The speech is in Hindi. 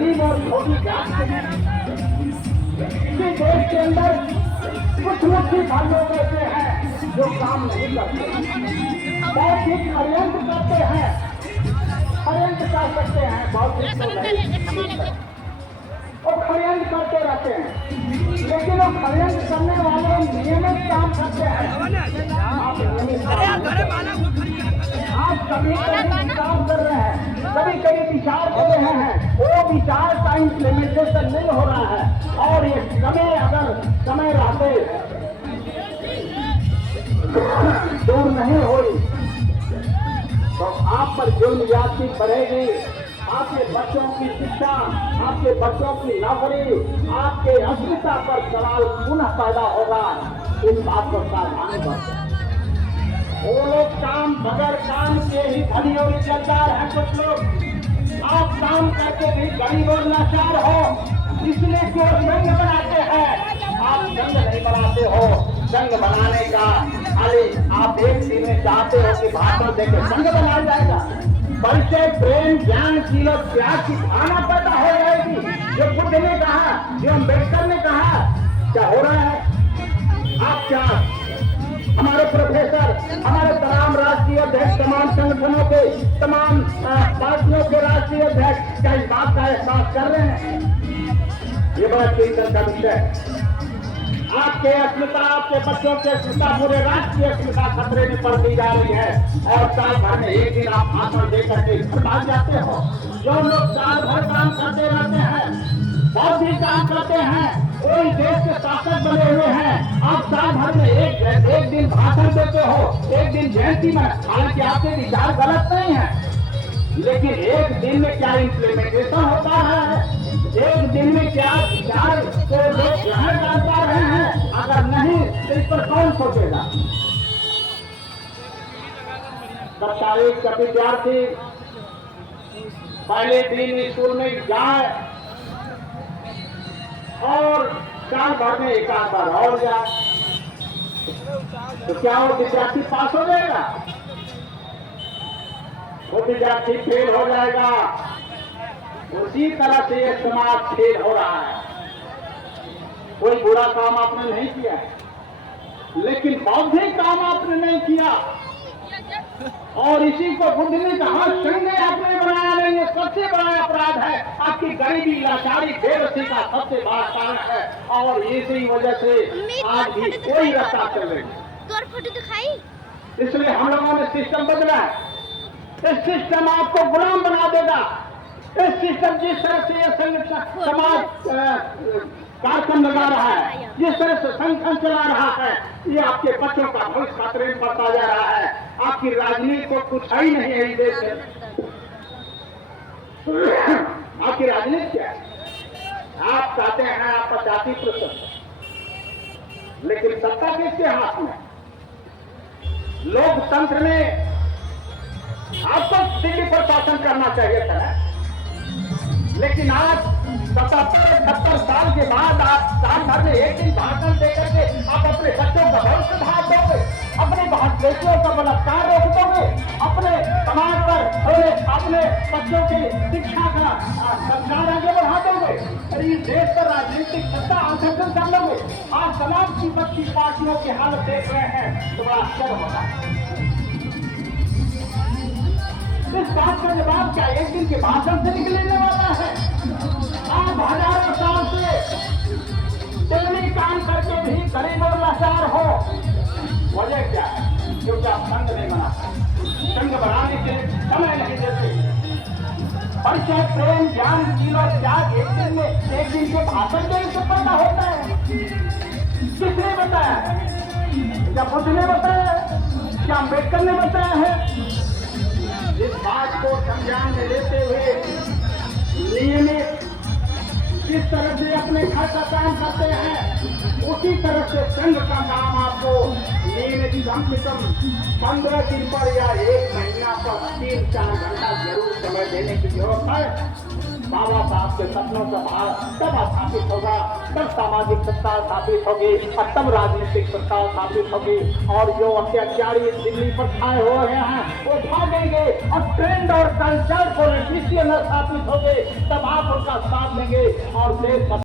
गरीब और छोटी जात के हैं। इसी देश के अंदर कुछ मुट्ठी भर लोग ऐसे हैं जो काम नहीं करते, बहुत ही षड्यंत्र करते हैं, षड्यंत्र कर सकते हैं, बहुत ही तो नहीं और षड्यंत्र करते रहते हैं। लेकिन वो षड्यंत्र करने वाले नियमित काम करते हैं। आप नियमित आप कभी कभी विचार कर रहे हैं, कभी कभी विचार कर रहे हैं, वो विचार का इम्प्लीमेंटेशन नहीं हो रहा है। और ये समय अगर समय रहते दूर नहीं हुई तो आप पर जुर्म ज्यादती बढ़ेगी, आपके बच्चों की शिक्षा, आपके बच्चों की नौकरी, आपके अस्मिता पर सवाल पुनः पैदा होगा। इस बात को सावधानी बरतें। वो लोग काम बगैर काम के ही धनी और इज्जतदार हैं। कुछ लोग आप काम करके भी गरीब और लाचार हो, इसलिए क्यों जंग बनाते हैं। आप जंग नहीं बनाते हो, जंग बनाने का खाली आप एक दिन में चाहते हो कि भाषण देकर जंग बनाया जाएगा। परिचय प्रेम ज्ञान किलो त्याग की भावना पैदा हो जाएगी। जो बुद्ध ने कहा, जो अम्बेडकर ने कहा, क्या हो रहा है। आप क्या हमारे प्रोफेसर, हमारे तमाम राष्ट्रीय अध्यक्ष, तमाम संगठनों के, तमाम पार्टियों के राष्ट्रीय अध्यक्ष क्या इस बात का एहसास कर रहे हैं। ये बड़ा चिंता का विषय है। आपके अस्मिता, आपके बच्चों की अस्मिता, पूरे राष्ट्र की अस्मिता खतरे में पड़ती जा रही है। और साल भर में एक दिन आप भाषण देकर के घर भाग जाते हो। जो लोग साल भर काम करते रहते हैं, बहुत ही काम करते हैं, कोई देश के शासक बने हुए हैं, आप साल भर में एक दिन भाषण देते हो, एक दिन जयंती में। हालांकि आपके विचार गलत नहीं है, लेकिन एक दिन में क्या इम्प्लीमेंटेशन होता है, एक दिन में क्या विचार को लोग ग्रहण कर पा रहे हैं। अगर नहीं तो इस पर कौन सोचेगा। कक्षा 1 का विद्यार्थी पहले दिन स्कूल में जाए और साल भर में एक आध बार और जाए तो क्या वो विद्यार्थी पास हो जाएगा। वो विद्यार्थी फेल हो जाएगा। उसी तरह से ये समाज फेल हो रहा है। कोई बुरा काम आपने नहीं किया है, लेकिन बौद्धिक काम आपने नहीं किया। और इसी को बुद्ध ने कहा, संघ आपने बनाया नहीं, ये सबसे बड़ा अपराध है। आपकी गरीबी, लाचारी, बेबसी का सबसे बड़ा कारण है। और इसी वजह से आज भी कोई रास्ता चल रही है। फोटो दिखाई, इसलिए हम लोगों ने सिस्टम बदला है। इस सिस्टम आपको गुलाम बना देगा। इस सिस्टम जिस तरह से ये समाज कार्यक्रम लगा रहा है, जिस तरह से संगठन चला रहा है, ये आपके बच्चों का भविष्य खतरे में पड़ता जा रहा है। आपकी राजनीति को कुछ ही नहीं है इस देश में। आपकी राजनीति क्या है। आप चाहते हैं आप 85%, लेकिन सत्ता किसके हाथ में। लोकतंत्र में आपको दिल्ली पर शासन करना चाहिए था, लेकिन आज 77-78 साल के बाद आप साल भर में एक दिन भाषण देकर के आप अपने बच्चों का भविष्य भाग दोगे, अपने बेटियों का बलात्कार रोक दोगे, अपने समाज पर अपने बच्चों की शिक्षा का संस्कार आगे बढ़ा दोगे, इस देश पर राजनीतिक सत्ता अंतर्गत कर लोगे। आज समाज की 25 पार्टियों की हालत देख रहे हैं तो बड़ा आश्चर्य होता है। इस बात का जवाब क्या एक दिन के भाषण से निकलने वाला है। आप हजारों साल से तेरी काम करके भी गरीब और लाचार हो। वजह क्या है? क्योंकि आप संघ नहीं बनाते, संघ बनाने के समय नहीं देते। परिचय प्रेम ज्ञान किलो त्याग एक दिन के भाषण देने से पैदा होता है। किसने बताया है? क्या बुद्ध ने बताया है? क्या अम्बेडकर ने बताया है? इस बात को संज्ञान में लेते हुए नियमित जिस तरह से अपने घर का काम करते हैं, उसी तरह से संघ का काम आपको नियमित कम से कम 15 दिन पर या 1 महीना पर 3-4 घंटा जरूर समय देने की जरूरत है। बाबा साहब के सपनों का भारत तब स्थापित होगा, तब सामाजिक सत्ता स्थापित होगी और तब राजनीतिक सत्ता स्थापित होगी। और जो अत्याचारी दिल्ली पर छाए हुए हैं वो भागेंगे और ट्रेंड और कल्चर पॉलिटिशियन स्थापित होंगे, तब आप उनका साथ देंगे और देश का